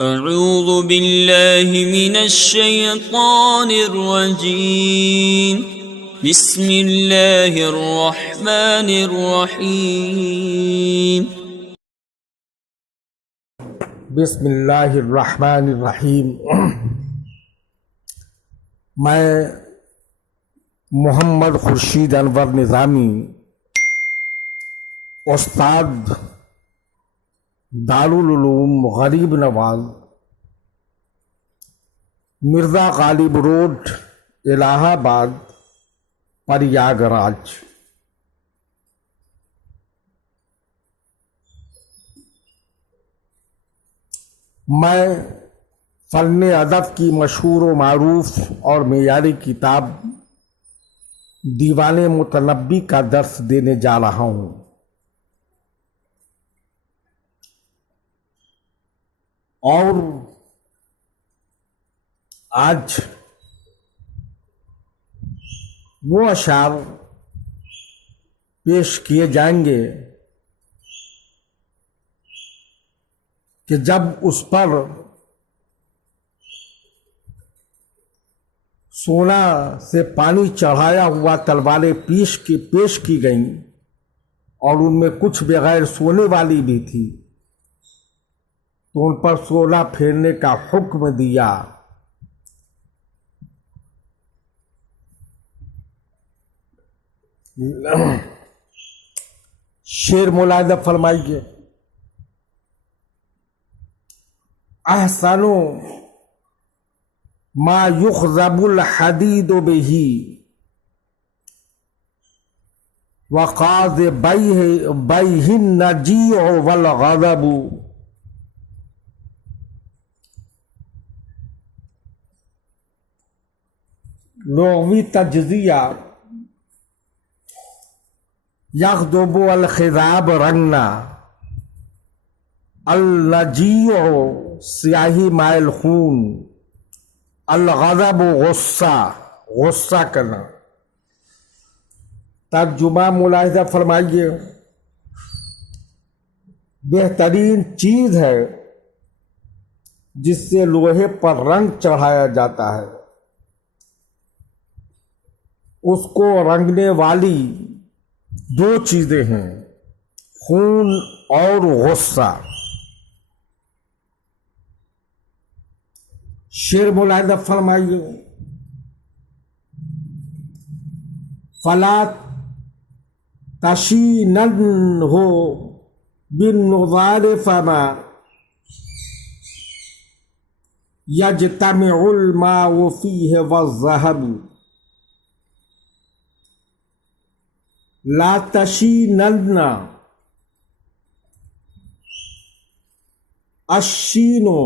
اعوذ باللہ من الشیطان الرجیم بسم اللہ الرحمن الرحیم بسم اللہ الرحمن الرحیم۔ میں محمد خورشید انور نظامی، استاد دارالعلوم غریب نواز، مرزا غالب روڈ، الہ آباد، پریاگ راج۔ میں فن ادب کی مشہور و معروف اور معیاری کتاب دیوان متنبی کا درس دینے جا رہا ہوں۔ اور آج وہ اشعار پیش کیے جائیں گے کہ جب اس پر سونا سے پانی چڑھایا ہوا تلواریں پیش کی گئیں اور ان میں کچھ بغیر سونے والی بھی تھی، تو ان پر سونا پھیرنے کا حکم دیا۔ شعر ملاحظہ فرمائیے۔ احسن ما یخضب الحدید بہ وقاض بیہ النجیع والغضب۔ لغوی تجزیہ: یغضب الخضاب رنگنا، النجیع سیاہی مائل خون، الغضب غصہ کرنا۔ ترجمہ ملاحظہ فرمائیے۔ بہترین چیز ہے جس سے لوہے پر رنگ چڑھایا جاتا ہے، اس کو رنگنے والی دو چیزیں ہیں، خون اور غصہ۔ شعر ملاحظہ فرمائیے۔ فلا تشیننہ بالنظار فما یجتمع الماء فیہ والذہب۔ لا تشینن، الشینو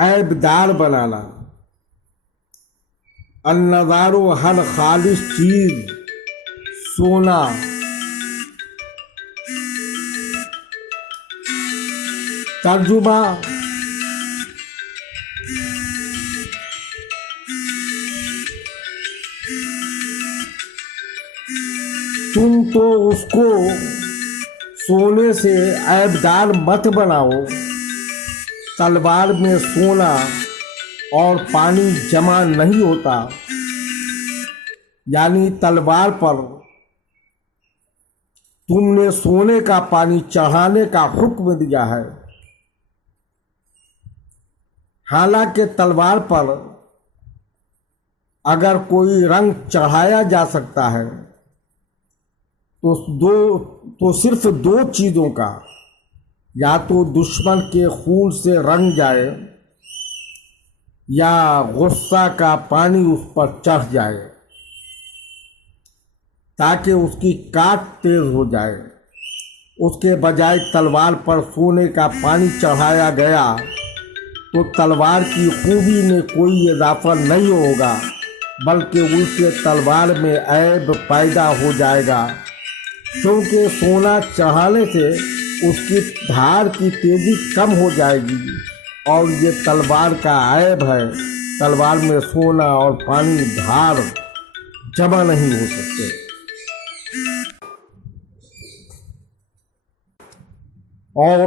عیب دار بنانا، النظارو ہر خالص چیز، سونا۔ ترجمہ: تم تو اس کو سونے سے عیب دار مت بناؤ۔ تلوار میں سونا اور پانی جمع نہیں ہوتا، یعنی تلوار پر تم نے سونے کا پانی چڑھانے کا حکم دیا ہے، حالانکہ تلوار پر اگر کوئی رنگ چڑھایا جا سکتا ہے تو صرف دو چیزوں کا، یا تو دشمن کے خون سے رنگ جائے یا غصہ کا پانی اس پر چڑھ جائے تاکہ اس کی کاٹ تیز ہو جائے۔ اس کے بجائے تلوار پر سونے کا پانی چڑھایا گیا تو تلوار کی خوبی میں کوئی اضافہ نہیں ہوگا، بلکہ اس سے تلوار میں عیب پیدا ہو جائے گا، کیونکہ سونا چڑھانے سے اس کی دھار کی تیزی کم ہو جائے گی، اور یہ تلوار کا عیب ہے۔ تلوار میں سونا اور پانی دھار جمع نہیں ہو سکتے۔ اور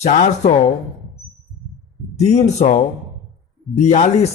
342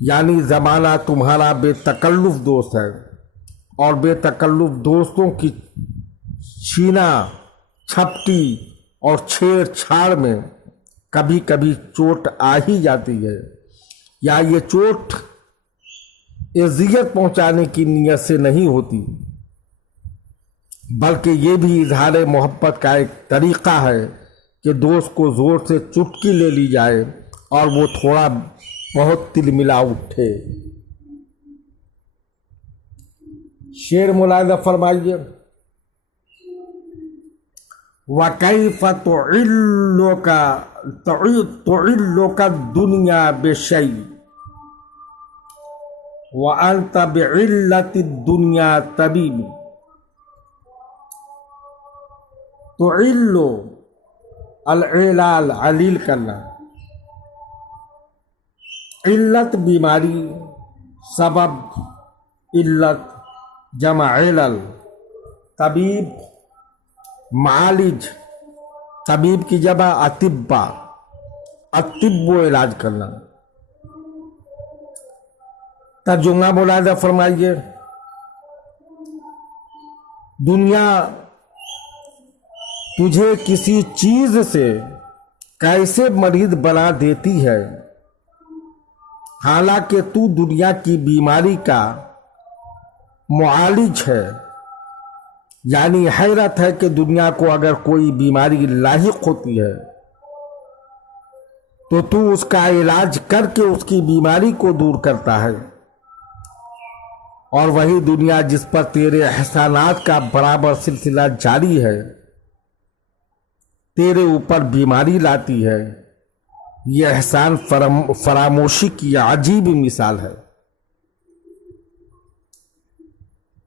یعنی زمانہ تمہارا بے تکلف دوست ہے، اور بے تکلف دوستوں کی چھینا چھپٹی اور چھیڑ چھاڑ میں کبھی کبھی چوٹ آ ہی جاتی ہے، یا یہ چوٹ اذیت پہنچانے کی نیت سے نہیں ہوتی، بلکہ یہ بھی اظہار محبت کا ایک طریقہ ہے کہ دوست کو زور سے چٹکی لے لی جائے اور وہ تھوڑا بہت تلملا اٹھے۔ شعر ملاحظہ فرمائیے، وَكَيْفَ تُعِلُّكَ الدُّنْيَا بِشَيْءٍ وَأَنْتَ بِعِلَّةِ الدُّنْيَا طَبِيبٌ۔ تعل العلال علیل کرنا، علت بیماری، سبب علت جمع علل، طبیب معالج، طبیب کی جمع اطبا، اطب و علاج کرنا۔ ترجمہ ملاحظہ فرمائیے، دنیا تجھے کسی چیز سے کیسے مریض بنا دیتی ہے، حالانکہ تو دنیا کی بیماری کا معالج ہے۔ یعنی حیرت ہے کہ دنیا کو اگر کوئی بیماری لاحق ہوتی ہے تو اس کا علاج کر کے اس کی بیماری کو دور کرتا ہے، اور وہی دنیا جس پر تیرے احسانات کا برابر سلسلہ جاری ہے تیرے اوپر بیماری لاتی ہے۔ یہ احسان فراموشی کی عجیب مثال ہے۔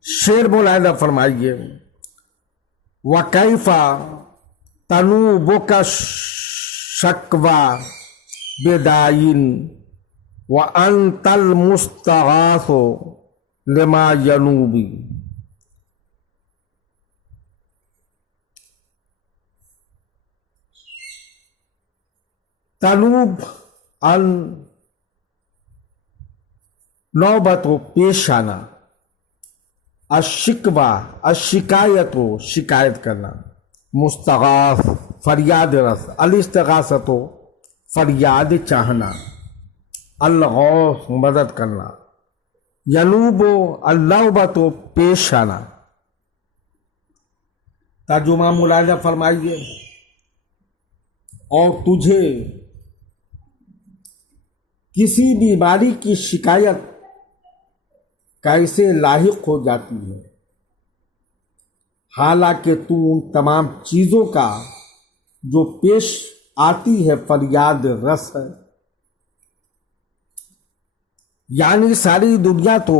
شعر ملاحظہ فرمائیے، وَكَيْفَ تَنُوبُكَ الشَّكْوَىٰ بِدَاءٍ وَأَنْتَ الْمُسْتَغَاثُ لِمَا يَنُوبُ۔ تنوب ان نوبت و پیش آنا، الشکوہ الشکایت و شکایت کرنا، مستغاث فریاد رس، الاستغاثت و فریاد چاہنا، الغوث مدد کرنا، ینوب و النوبت و پیش آنا۔ ترجمہ ملاحظہ فرمائیے، اور تجھے کسی بیماری کی شکایت کیسے لاحق ہو جاتی ہے، حالانکہ تو ان تمام چیزوں کا جو پیش آتی ہے فریاد رس ہے۔ یعنی ساری دنیا تو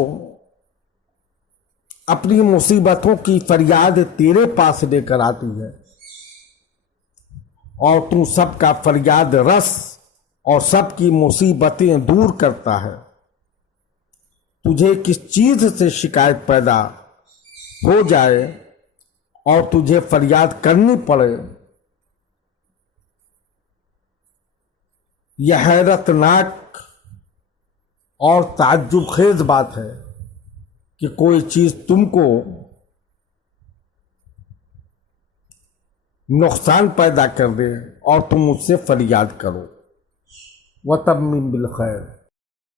اپنی مصیبتوں کی فریاد تیرے پاس لے کر آتی ہے، اور تو سب کا فریاد رس اور سب کی مصیبتیں دور کرتا ہے۔ تجھے کس چیز سے شکایت پیدا ہو جائے اور تجھے فریاد کرنی پڑے، یہ حیرت ناک اور تعجب خیز بات ہے کہ کوئی چیز تم کو نقصان پیدا کر دے اور تم اس سے فریاد کرو۔ وَتَمِّمْ بِالْخَيْرِ۔